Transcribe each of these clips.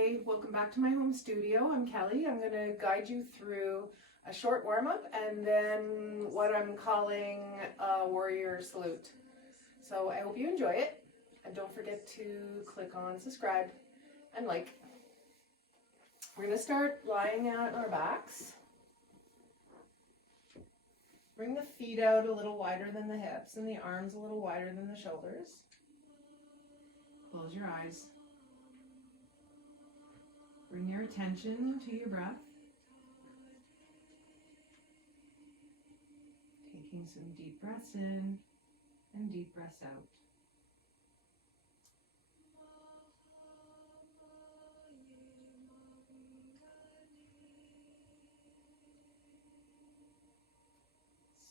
Hi, welcome back to my home studio. I'm Kelly. I'm going to guide you through a short warm-up and then what I'm calling a warrior salute. So I hope you enjoy it, and don't forget to click on subscribe and like. We're going to start lying on our backs. Bring the feet out a little wider than the hips and the arms a little wider than the shoulders. Close your eyes. Bring your attention to your breath. Taking some deep breaths in and deep breaths out.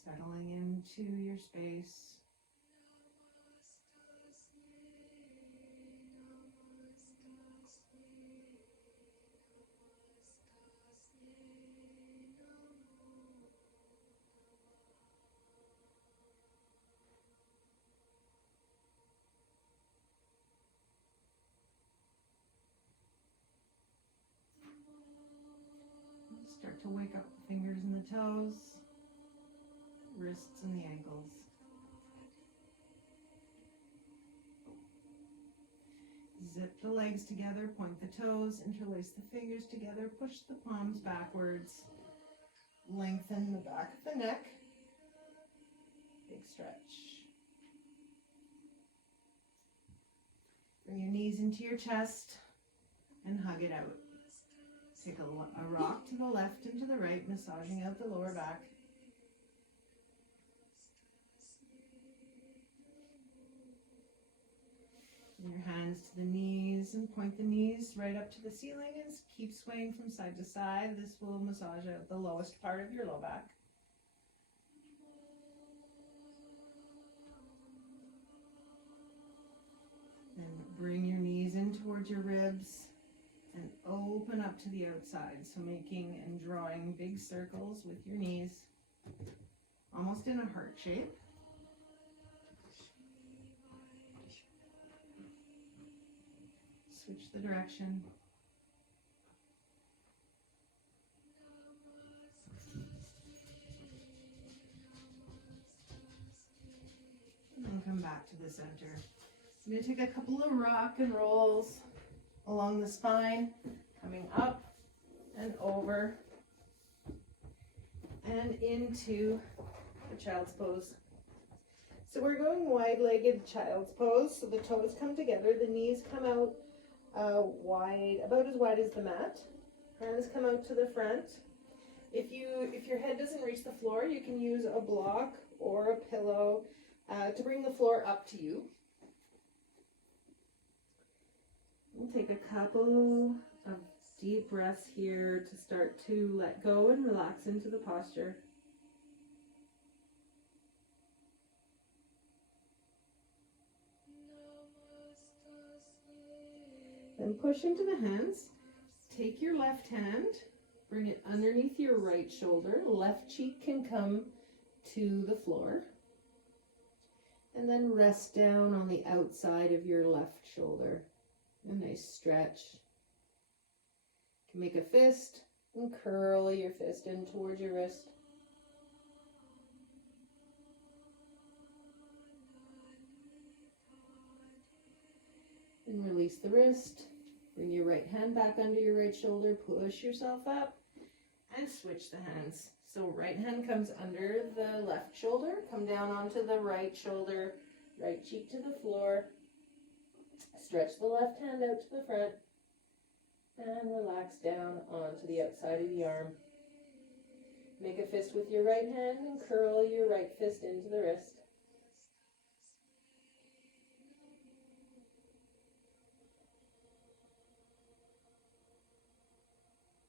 Settling into your space. Start to wake up the fingers and the toes, wrists and the ankles. Zip the legs together, point the toes, interlace the fingers together, push the palms backwards, lengthen the back of the neck, big stretch. Bring your knees into your chest and hug it out. Take a rock to the left and to the right, massaging out the lower back. Bring your hands to the knees and point the knees right up to the ceiling and keep swaying from side to side. This will massage out the lowest part of your low back. Then bring your knees in towards your ribs and open up to the outside. So making and drawing big circles with your knees, almost in a heart shape. Switch the direction. And then come back to the center. I'm going to take a couple of rock and rolls along the spine, coming up and over and into the child's pose. So we're going wide-legged child's pose. So the toes come together, the knees come out wide, about as wide as the mat. Hands come out to the front. If your head doesn't reach the floor, you can use a block or a pillow to bring the floor up to you. We'll take a couple of deep breaths here to start to let go and relax into the posture. Then push into the hands. Take your left hand, bring it underneath your right shoulder. Left cheek can come to the floor. And then rest down on the outside of your left shoulder. A nice stretch. You can make a fist and curl your fist in towards your wrist. And release the wrist. Bring your right hand back under your right shoulder. Push yourself up and switch the hands. So right hand comes under the left shoulder. Come down onto the right shoulder. Right cheek to the floor. Stretch the left hand out to the front and relax down onto the outside of the arm. Make a fist with your right hand and curl your right fist into the wrist.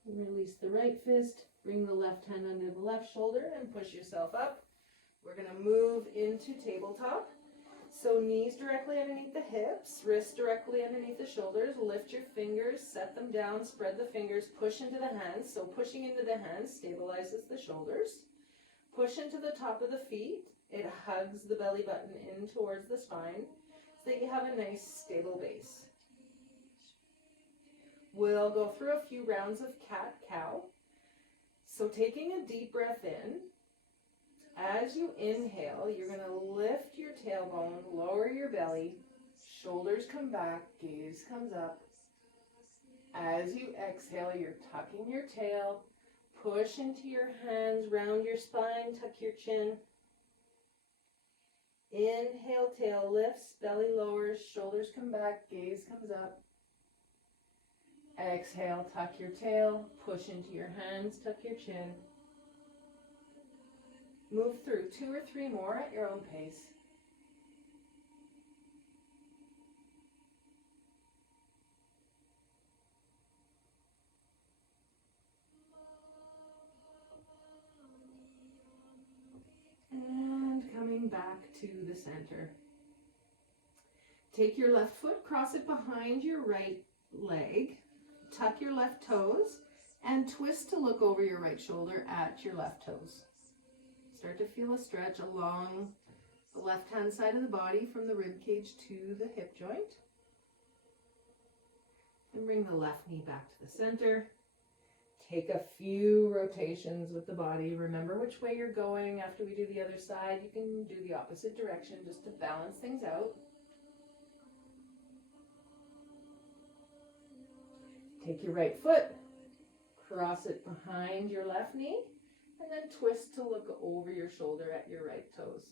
Release the right fist, bring the left hand under the left shoulder and push yourself up. We're going to move into tabletop. So knees directly underneath the hips, wrists directly underneath the shoulders. Lift your fingers, set them down, spread the fingers, push into the hands. So pushing into the hands stabilizes the shoulders. Push into the top of the feet. It hugs the belly button in towards the spine so that you have a nice stable base. We'll go through a few rounds of cat-cow. So taking a deep breath in, as you inhale, you're going to lift your tailbone, lower your belly, shoulders come back, gaze comes up. As you exhale, you're tucking your tail, push into your hands, round your spine, tuck your chin. Inhale, tail lifts, belly lowers, shoulders come back, gaze comes up. Exhale, tuck your tail, push into your hands, tuck your chin. Move through 2 or 3 more at your own pace. And coming back to the center. Take your left foot, cross it behind your right leg, tuck your left toes, and twist to look over your right shoulder at your left toes. Start to feel a stretch along the left-hand side of the body from the rib cage to the hip joint. And bring the left knee back to the center. Take a few rotations with the body. Remember which way you're going. After we do the other side, you can do the opposite direction just to balance things out. Take your right foot, cross it behind your left knee, and then twist to look over your shoulder at your right toes.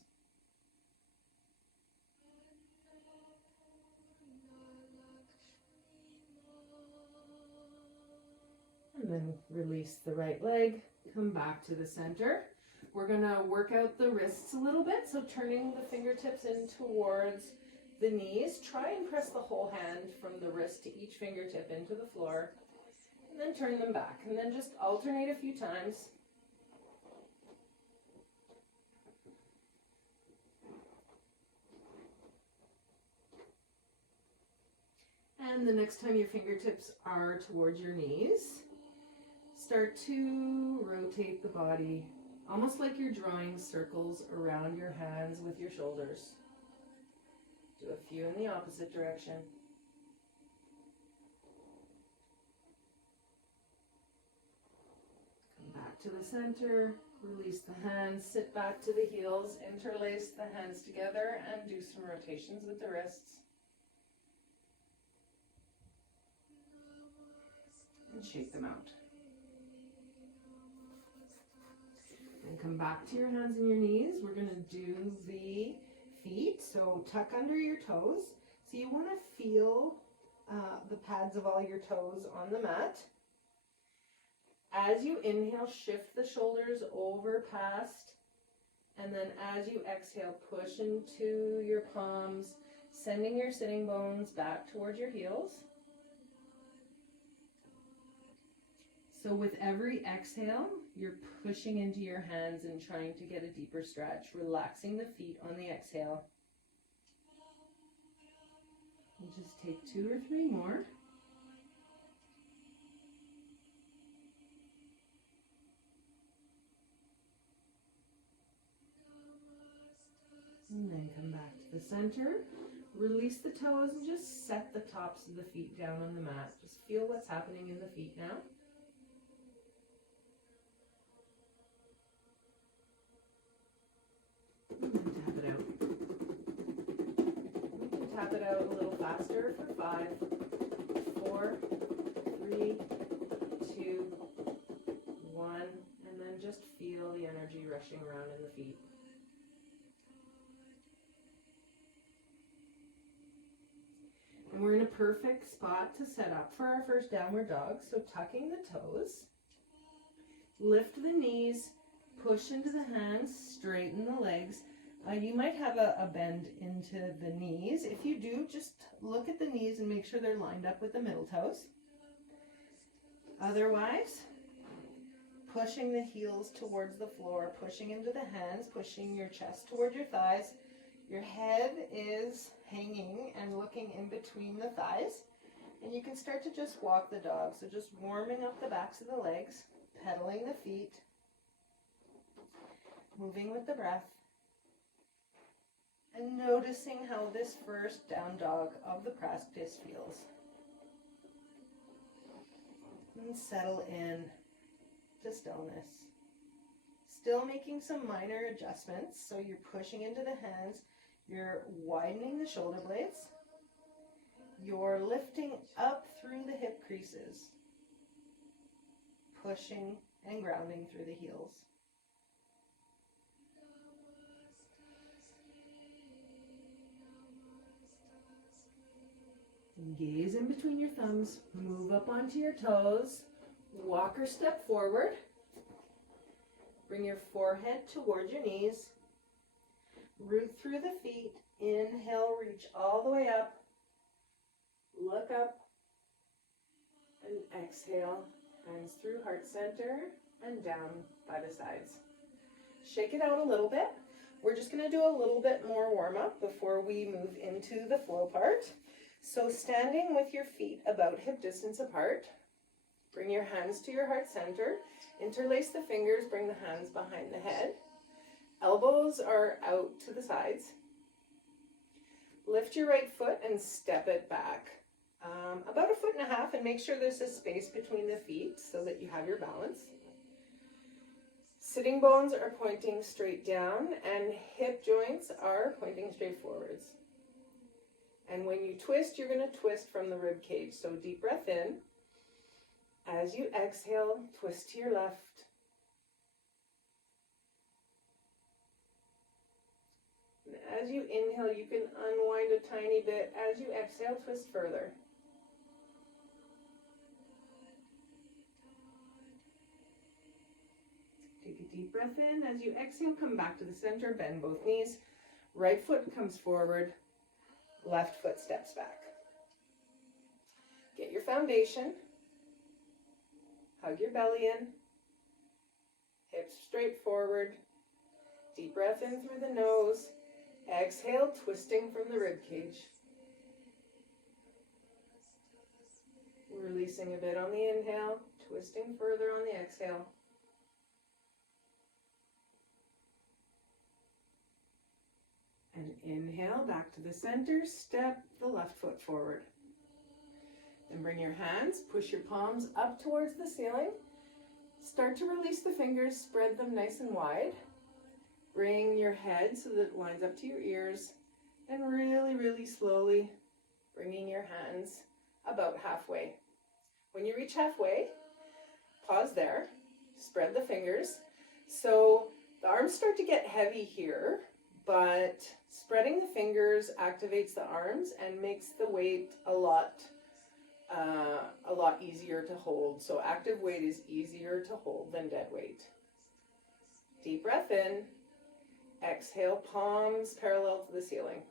And then release the right leg, come back to the center. We're going to work out the wrists a little bit, so turning the fingertips in towards the knees. Try and press the whole hand from the wrist to each fingertip into the floor, and then turn them back, and then just alternate a few times. And the next time your fingertips are towards your knees, start to rotate the body, almost like you're drawing circles around your hands with your shoulders. Do a few in the opposite direction. Come back to the center, release the hands, sit back to the heels, interlace the hands together, and do some rotations with the wrists. And shake them out. And come back to your hands and your knees. We're going to do the feet. So tuck under your toes. So you want to feel the pads of all your toes on the mat. As you inhale, shift the shoulders over past. And then as you exhale, push into your palms, sending your sitting bones back towards your heels. So with every exhale, you're pushing into your hands and trying to get a deeper stretch, relaxing the feet on the exhale. And just take 2 or 3 more. And then come back to the center. Release the toes and just set the tops of the feet down on the mat. Just feel what's happening in the feet now. And then tap it out. You can tap it out a little faster for 5, 4, 3, 2, 1, and then just feel the energy rushing around in the feet. And we're in a perfect spot to set up for our first downward dog. So tucking the toes, lift the knees, push into the hands, straighten the legs. You might have a bend into the knees. If you do, just look at the knees and make sure they're lined up with the middle toes. Otherwise, pushing the heels towards the floor, pushing into the hands, pushing your chest towards your thighs. Your head is hanging and looking in between the thighs. And you can start to just walk the dog. So just warming up the backs of the legs, pedaling the feet, moving with the breath, and noticing how this first down dog of the practice feels. and settle in to stillness. Still making some minor adjustments. So you're pushing into the hands, you're widening the shoulder blades, you're lifting up through the hip creases, pushing and grounding through the heels. Gaze in between your thumbs, move up onto your toes, walk or step forward. Bring your forehead toward your knees. Root through the feet. Inhale, reach all the way up. Look up. And exhale, hands through heart center and down by the sides. Shake it out a little bit. We're just going to do a little bit more warm up before we move into the flow part. So standing with your feet about hip distance apart. Bring your hands to your heart center. Interlace the fingers, bring the hands behind the head. Elbows are out to the sides. Lift your right foot and step it back. About 1.5 feet, and make sure there's a space between the feet so that you have your balance. Sitting bones are pointing straight down and hip joints are pointing straight forwards. And when you twist, you're going to twist from the rib cage. So deep breath in. As you exhale, twist to your left. And as you inhale, you can unwind a tiny bit. As you exhale, twist further. Take a deep breath in. As you exhale, come back to the center, bend both knees. Right foot comes forward, left foot steps back. Get your foundation. Hug your belly in, hips straight forward, deep breath in through the nose, exhale, twisting from the rib cage. Releasing a bit on the inhale, twisting further on the exhale. And inhale, back to the center, step the left foot forward. Then bring your hands, push your palms up towards the ceiling. Start to release the fingers, spread them nice and wide. Bring your head so that it lines up to your ears. And really, really slowly bringing your hands about halfway. When you reach halfway, pause there, spread the fingers. So the arms start to get heavy here, but spreading the fingers activates the arms and makes the weight a lot easier to hold. So active weight is easier to hold than dead weight. Deep breath in. Exhale, palms parallel to the ceiling.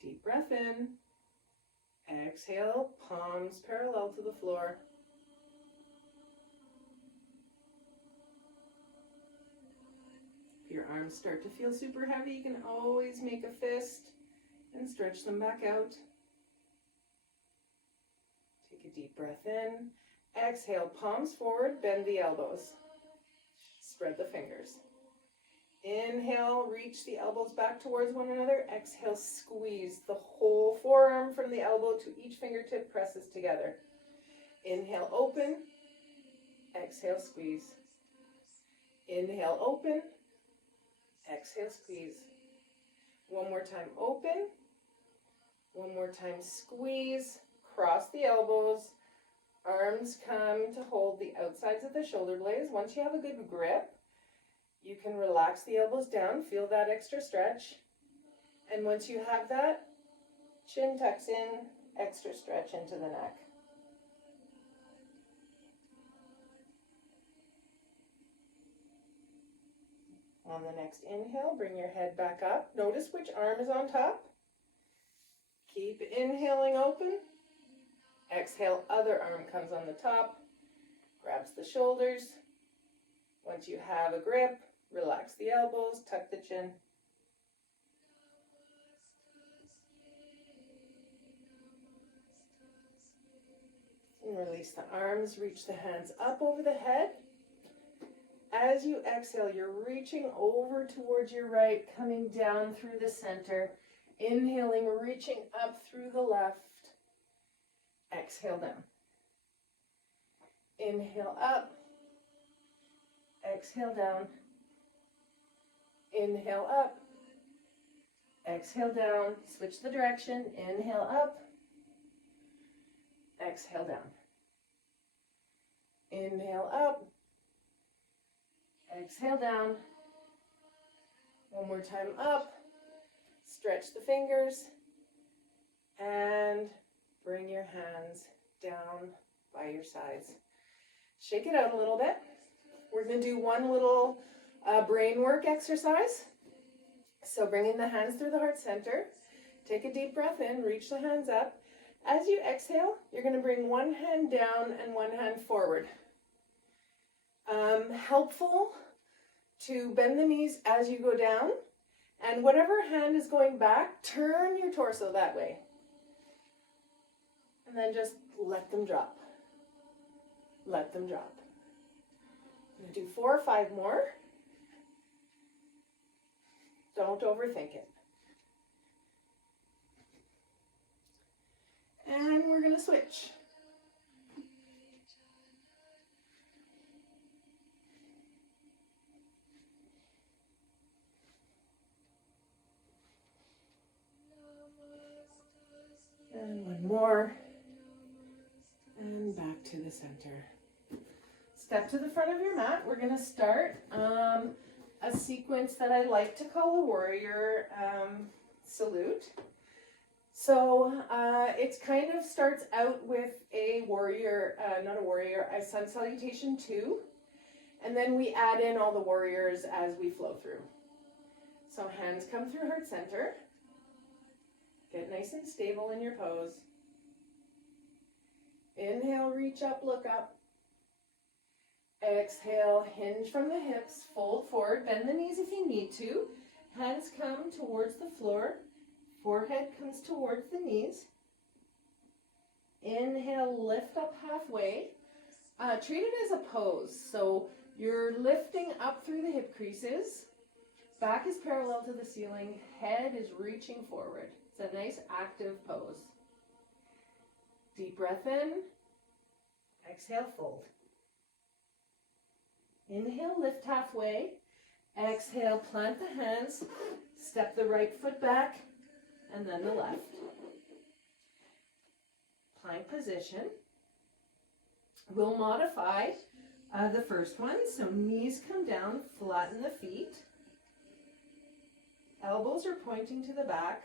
Deep breath in. Exhale, palms parallel to the floor. If your arms start to feel super heavy, you can always make a fist and stretch them back out. Take a deep breath in. Exhale, palms forward, bend the elbows. Spread the fingers. Inhale, reach the elbows back towards one another. Exhale, squeeze the whole forearm from the elbow to each fingertip presses together. Inhale, open. Exhale, squeeze. Inhale, open. Exhale, squeeze. One more time, open. One more time, squeeze. Cross the elbows. Arms come to hold the outsides of the shoulder blades. Once you have a good grip, you can relax the elbows down. Feel that extra stretch. And once you have that, chin tucks in, extra stretch into the neck. On the next inhale, bring your head back up. Notice which arm is on top. Keep inhaling open. Exhale, other arm comes on the top, grabs the shoulders. Once you have a grip, relax the elbows, tuck the chin. And release the arms, reach the hands up over the head. As you exhale, you're reaching over towards your right, coming down through the center, Inhaling, reaching up through the left. Exhale down. Inhale up. Exhale down. Inhale up. Exhale down. Switch the direction. Inhale up. Exhale down. Inhale up. Exhale down. One more time up. Stretch the fingers. And bring your hands down by your sides. Shake it out a little bit. We're going to do one little brain work exercise. So bringing the hands through the heart center. Take a deep breath in. Reach the hands up. As you exhale, you're going to bring one hand down and one hand forward. Helpful to bend the knees as you go down. And whatever hand is going back, turn your torso that way. And then just let them drop. Let them drop. I'm going to do 4 or 5 more. Don't overthink it. And we're going to switch. And one more. And back to the center. Step to the front of your mat. We're going to start a sequence that I like to call a warrior salute. So it kind of starts out with a warrior, a sun salutation 2. And then we add in all the warriors as we flow through. So hands come through heart center. Get nice and stable in your pose. Inhale, reach up, look up. Exhale, hinge from the hips, fold forward, bend the knees if you need to. Hands come towards the floor. Forehead comes towards the knees. Inhale, lift up halfway. Treat it as a pose. So you're lifting up through the hip creases. Back is parallel to the ceiling. Head is reaching forward. It's a nice active pose. Deep breath in. Exhale, fold. Inhale, lift halfway. Exhale, plant the hands. Step the right foot back and then the left. Plank position. We'll modify the first one. So knees come down, flatten the feet. Elbows are pointing to the back.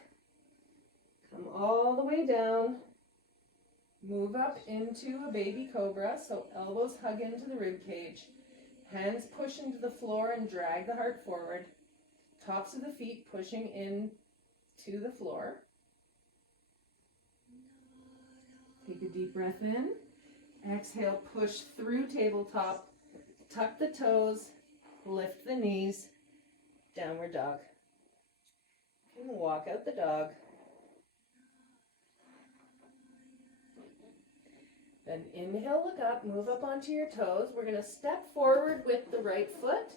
Come all the way down. Move up into a baby cobra. So elbows hug into the rib cage. Hands push into the floor and drag the heart forward. Tops of the feet pushing in to the floor. Take a deep breath in. Exhale, push through tabletop. Tuck the toes. Lift the knees. Downward dog. You can walk out the dog. Then inhale, look up, move up onto your toes. We're going to step forward with the right foot,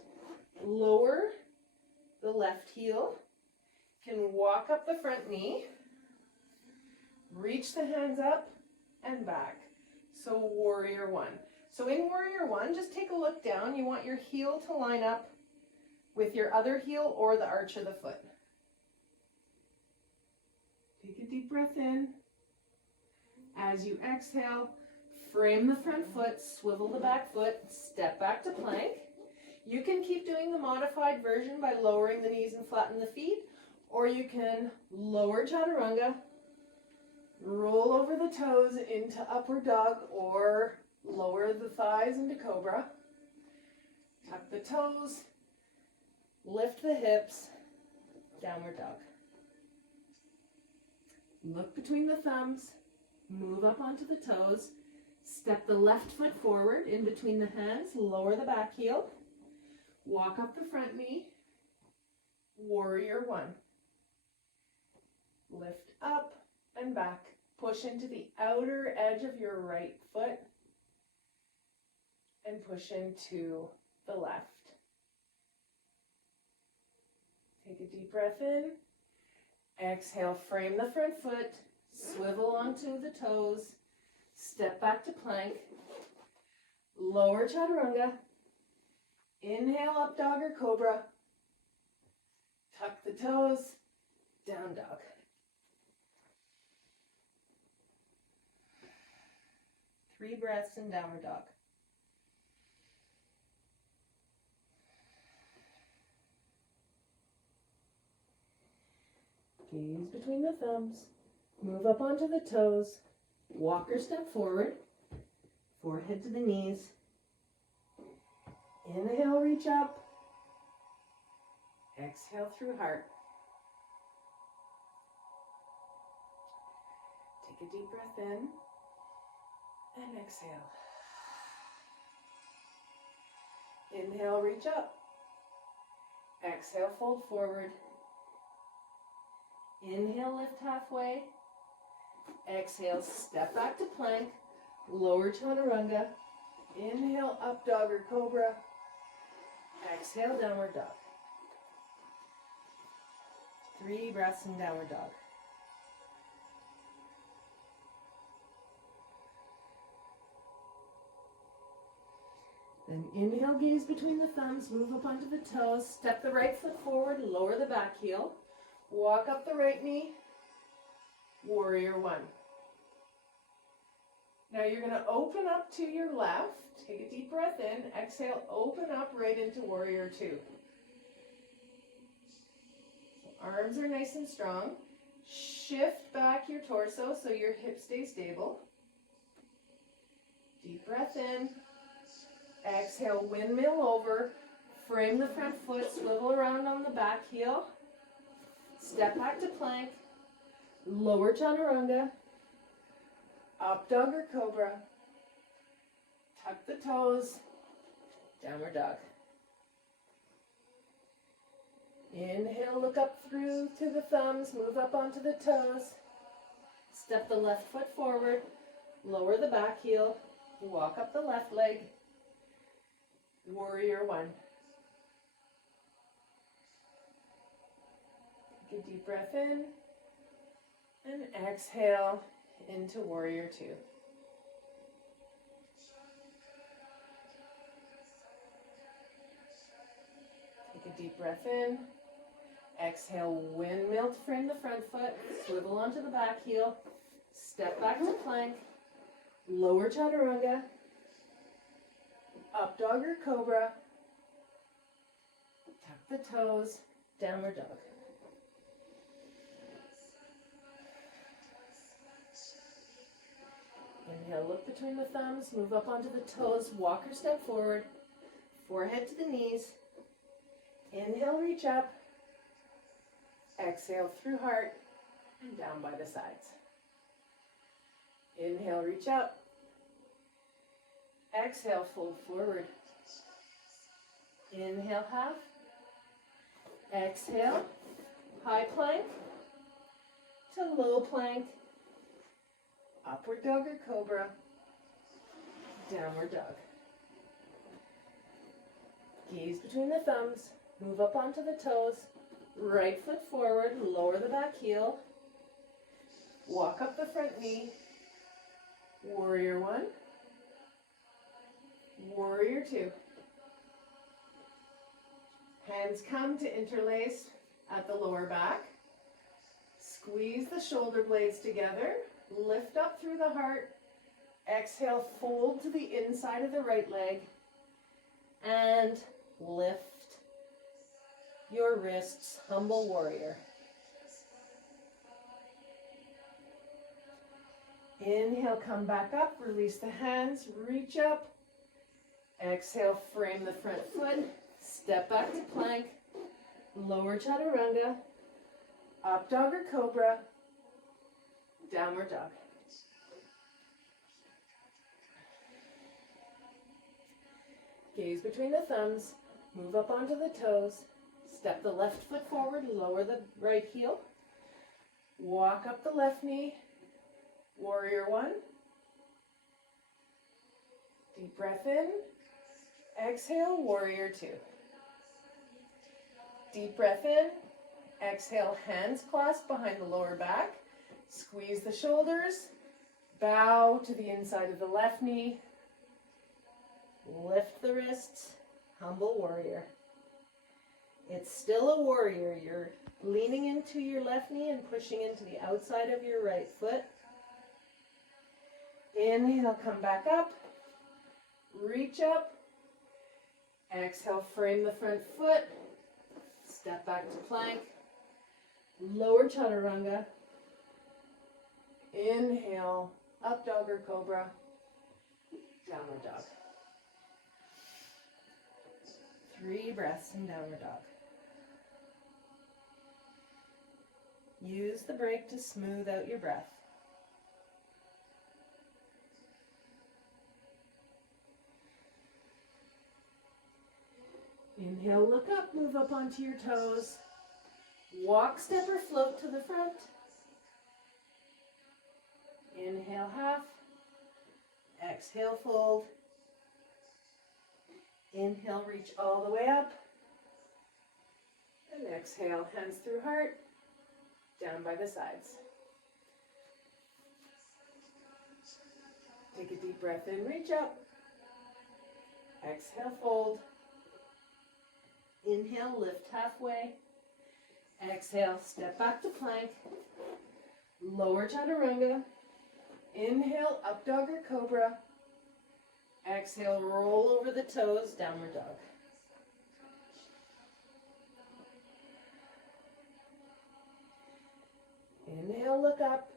lower the left heel. You can walk up the front knee, reach the hands up and back. So warrior 1. So in warrior 1, just take a look down. You want your heel to line up with your other heel or the arch of the foot. Take a deep breath in. As you exhale, frame the front foot, swivel the back foot, step back to plank. You can keep doing the modified version by lowering the knees and flatten the feet, or you can lower chaturanga, roll over the toes into upward dog, or lower the thighs into cobra. Tuck the toes, lift the hips, downward dog. Look between the thumbs, move up onto the toes, step the left foot forward in between the hands, lower the back heel, walk up the front knee, warrior 1. Lift up and back, push into the outer edge of your right foot, and push into the left. Take a deep breath in. Exhale, frame the front foot, swivel onto the toes, step back to plank, lower chaturanga, inhale up dog or cobra, tuck the toes, down dog. Three breaths in downward dog. Gaze between the thumbs. Move up onto the toes. Walk or step forward. Forehead to the knees. Inhale, reach up. Exhale through heart. Take a deep breath in and exhale. Inhale, reach up. Exhale, fold forward. Inhale, lift halfway. Exhale, step back to plank. Lower chaturanga. Inhale, up dog or cobra. Exhale, downward dog. 3 breaths in downward dog. Then inhale, gaze between the thumbs, move up onto the toes, step the right foot forward, lower the back heel, walk up the right knee, warrior one. Now you're going to open up to your left, take a deep breath in, exhale, open up right into warrior two. So arms are nice and strong. Shift back your torso so your hips stay stable. Deep breath in. Exhale, windmill over, frame the front foot, swivel around on the back heel, step back to plank, lower chaturanga, up dog or cobra, tuck the toes, downward dog. Inhale, look up through to the thumbs, move up onto the toes, step the left foot forward, lower the back heel, walk up the left leg, warrior one. Take a deep breath in and exhale into warrior two. Take a deep breath in. Exhale, windmill to frame the front foot, swivel onto the back heel, step back to plank, lower chaturanga, up dog or cobra, tuck the toes, downward dog. Inhale, look between the thumbs, move up onto the toes, walk or step forward, forehead to the knees. Inhale, reach up. Exhale through heart and down by the sides. Inhale, reach up. Exhale, fold forward. Inhale, half. Exhale, high plank to low plank. Upward dog or cobra. Downward dog. Gaze between the thumbs. Move up onto the toes. Right foot forward. Lower the back heel. Walk up the front knee. Warrior one. Warrior two. Hands come to interlace at the lower back. Squeeze the shoulder blades together. Lift up through the heart. Exhale, fold to the inside of the right leg. And lift your wrists, humble warrior. Inhale, come back up, release the hands, reach up. Exhale, frame the front foot, step back to plank, lower chaturanga, up dog or cobra, downward dog. Gaze between the thumbs, move up onto the toes, step the left foot forward, lower the right heel, walk up the left knee, warrior one. Deep breath in, exhale, warrior two. Deep breath in, Exhale, hands clasped behind the lower back. Squeeze the shoulders. Bow to the inside of the left knee. Lift the wrists. Humble warrior. It's still a warrior. You're leaning into your left knee and pushing into the outside of your right foot. Inhale, come back up. Reach up. Exhale, frame the front foot. Step back to plank. Lower chaturanga. Inhale, up dog or cobra. Downward dog. 3 breaths in downward dog. Use the break to smooth out your breath. Inhale, look up, move up onto your toes. Walk, step, or float to the front. Inhale, half. Exhale, fold. Inhale, reach all the way up. And exhale, hands through heart, down by the sides. Take a deep breath in, reach up. Exhale, fold. Inhale, lift halfway. Exhale, step back to plank. Lower chaturanga. Inhale, up dog or cobra. Exhale, roll over the toes, downward dog. Inhale, look up.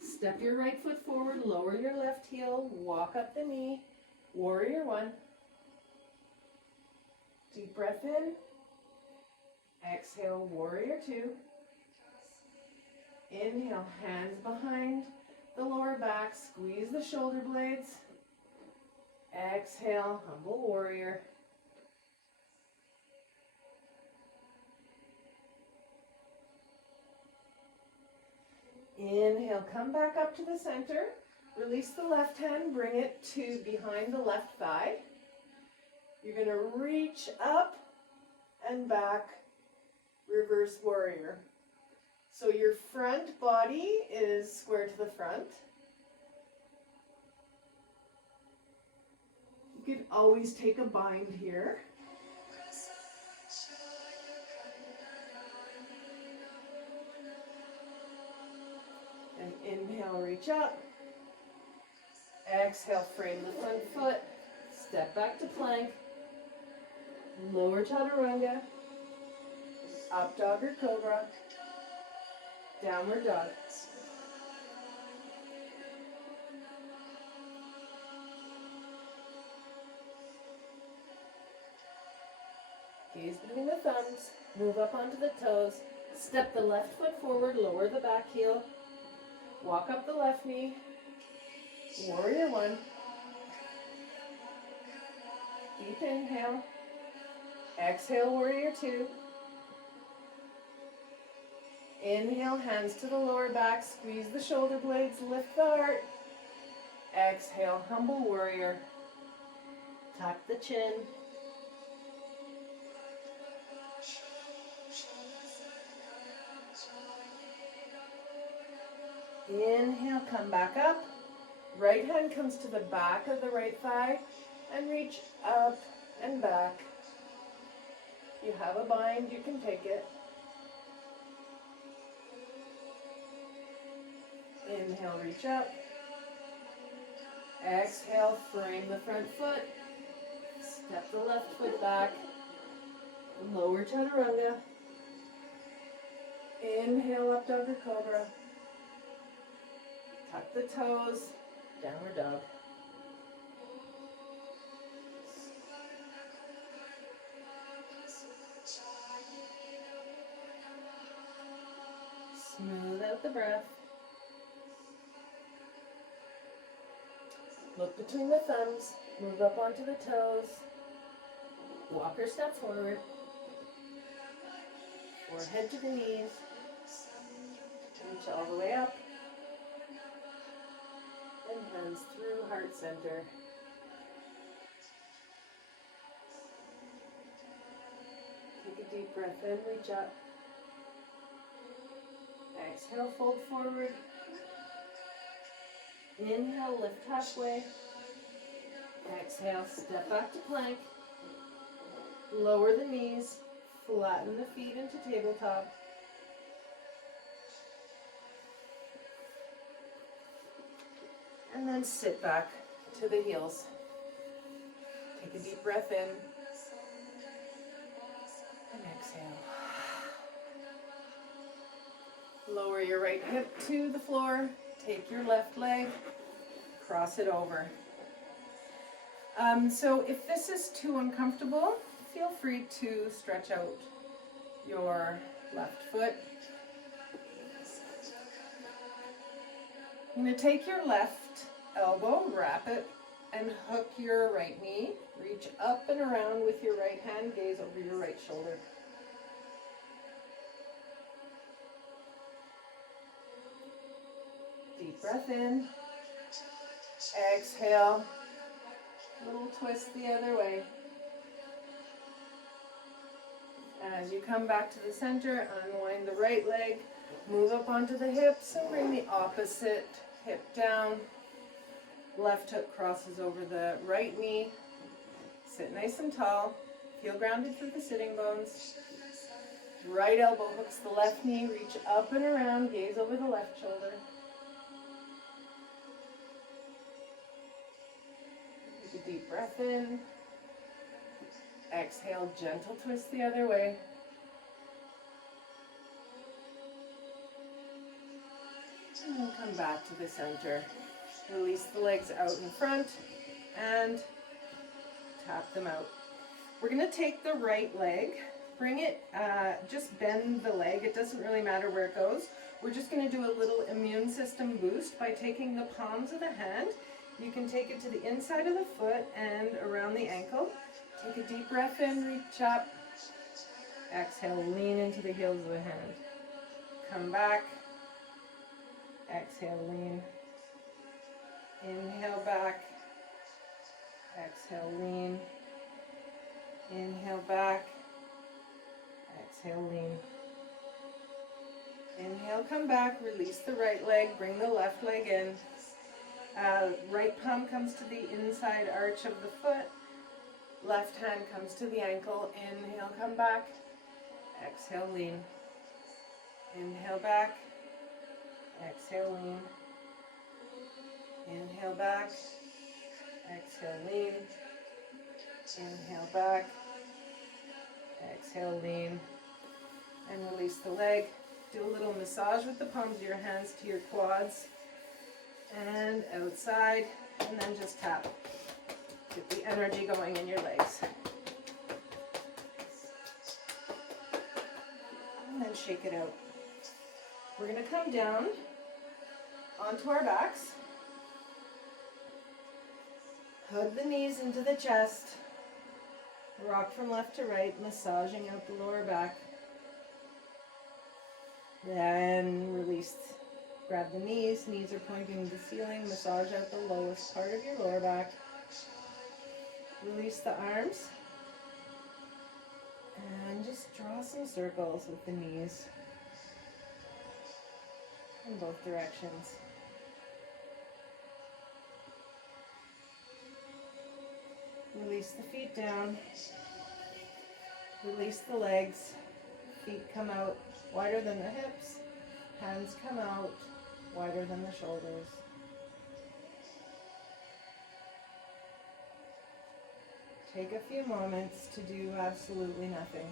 Step your right foot forward, lower your left heel, walk up the knee. Warrior 1. Deep breath in. Exhale, warrior 2. Inhale, hands behind the lower back, squeeze the shoulder blades. Exhale, humble warrior. Inhale, come back up to the center. Release the left hand, bring it to behind the left thigh. You're going to reach up and back, reverse warrior. So your front body is square to the front. You could always take a bind here. And inhale, reach up. Exhale, frame the front foot. Step back to plank. Lower chaturanga. Up dog or cobra. Downward dog. Gaze between the thumbs. Move up onto the toes. Step the left foot forward. Lower the back heel. Walk up the left knee. Warrior 1. Deep inhale. Exhale, warrior 2. Inhale, hands to the lower back. Squeeze the shoulder blades. Lift the heart. Exhale, humble warrior. Tuck the chin. Inhale, come back up. Right hand comes to the back of the right thigh and reach up and back. You have a bind, you can take it. Inhale, reach up. Exhale, frame the front foot. Step the left foot back. Lower chaturanga. Inhale, up dog or cobra. Tuck the toes. Downward dog. Smooth out the breath. Look between the thumbs. Move up onto the toes. Walk or step forward. Forehead to the knees. Reach all the way up. And hands through heart center. Take a deep breath in, reach up. Exhale, fold forward. Inhale, lift halfway. Exhale, step back to plank. Lower the knees, flatten the feet into tabletop. And then sit back to the heels. Take a deep breath in. And exhale. Lower your right hip to the floor. Take your left leg, cross it over. So if this is too uncomfortable, feel free to stretch out your left foot. I'm going to take your left elbow, wrap it, and hook your right knee. Reach up and around with your right hand, gaze over your right shoulder. Deep breath in. Exhale. Little twist the other way. As you come back to the center, unwind the right leg, move up onto the hips, and bring the opposite hip down. Left hook crosses over the right knee. Sit nice and tall. Feel grounded through the sitting bones. Right elbow hooks the left knee. Reach up and around. Gaze over the left shoulder. Take a deep breath in. Exhale, gentle twist the other way. And then come back to the center. Release the legs out in front and tap them out. We're going to take the right leg, bring it, just bend the leg. It doesn't really matter where it goes. We're just going to do a little immune system boost by taking the palms of the hand. You can take it to the inside of the foot and around the ankle. Take a deep breath in, reach up. Exhale, lean into the heels of the hand. Come back. Exhale, lean. Inhale back. Exhale, lean. Inhale back. Exhale, lean. Inhale, come back. Release the right leg. Bring the left leg in. Right palm comes to the inside arch of the foot. Left hand comes to the ankle. Inhale, come back. Exhale, lean. Inhale back. Exhale, lean. Inhale back. Exhale, lean. Inhale back. Exhale, lean. And release the leg. Do a little massage with the palms of your hands to your quads and outside, and then just tap. Get the energy going in your legs. And then shake it out. We're going to come down onto our backs. Hug the knees into the chest. Rock from left to right, massaging out the lower back. Then release. Grab the knees. Knees are pointing to the ceiling. Massage out the lowest part of your lower back. Release the arms. And just draw some circles with the knees in both directions. Release the feet down. Release the legs. Feet come out wider than the hips. Hands come out wider than the shoulders. Take a few moments to do absolutely nothing.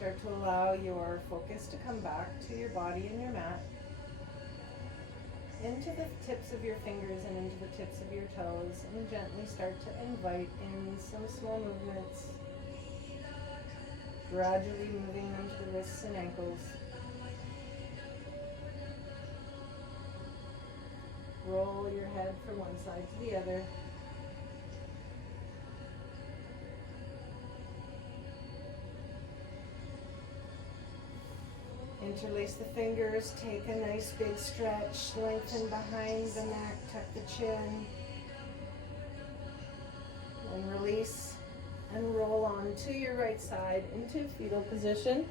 start to allow your focus to come back to your body and your mat, into the tips of your fingers and into the tips of your toes, and gently start to invite in some small movements, gradually moving them to the wrists and ankles. Roll your head from one side to the other. Interlace the fingers, take a nice big stretch, lengthen behind the neck, tuck the chin, and release and roll on to your right side into fetal position.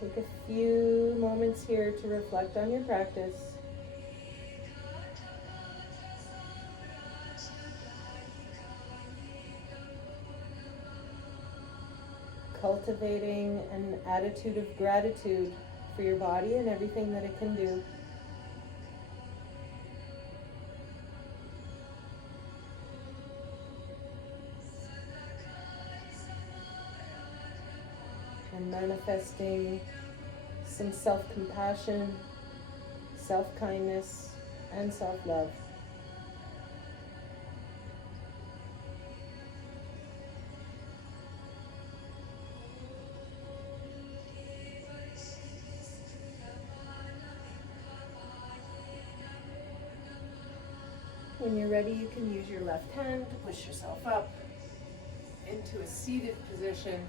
Take a few moments here to reflect on your practice. Cultivating an attitude of gratitude for your body and everything that it can do. And manifesting some self-compassion, self-kindness, and self-love. When you're ready, you can use your left hand to push yourself up into a seated position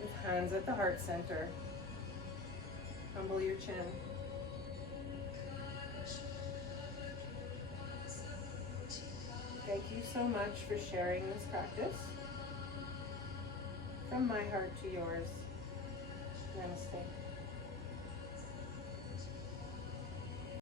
with hands at the heart center. Humble your chin. Thank you so much for sharing this practice. From my heart to yours. Namaste.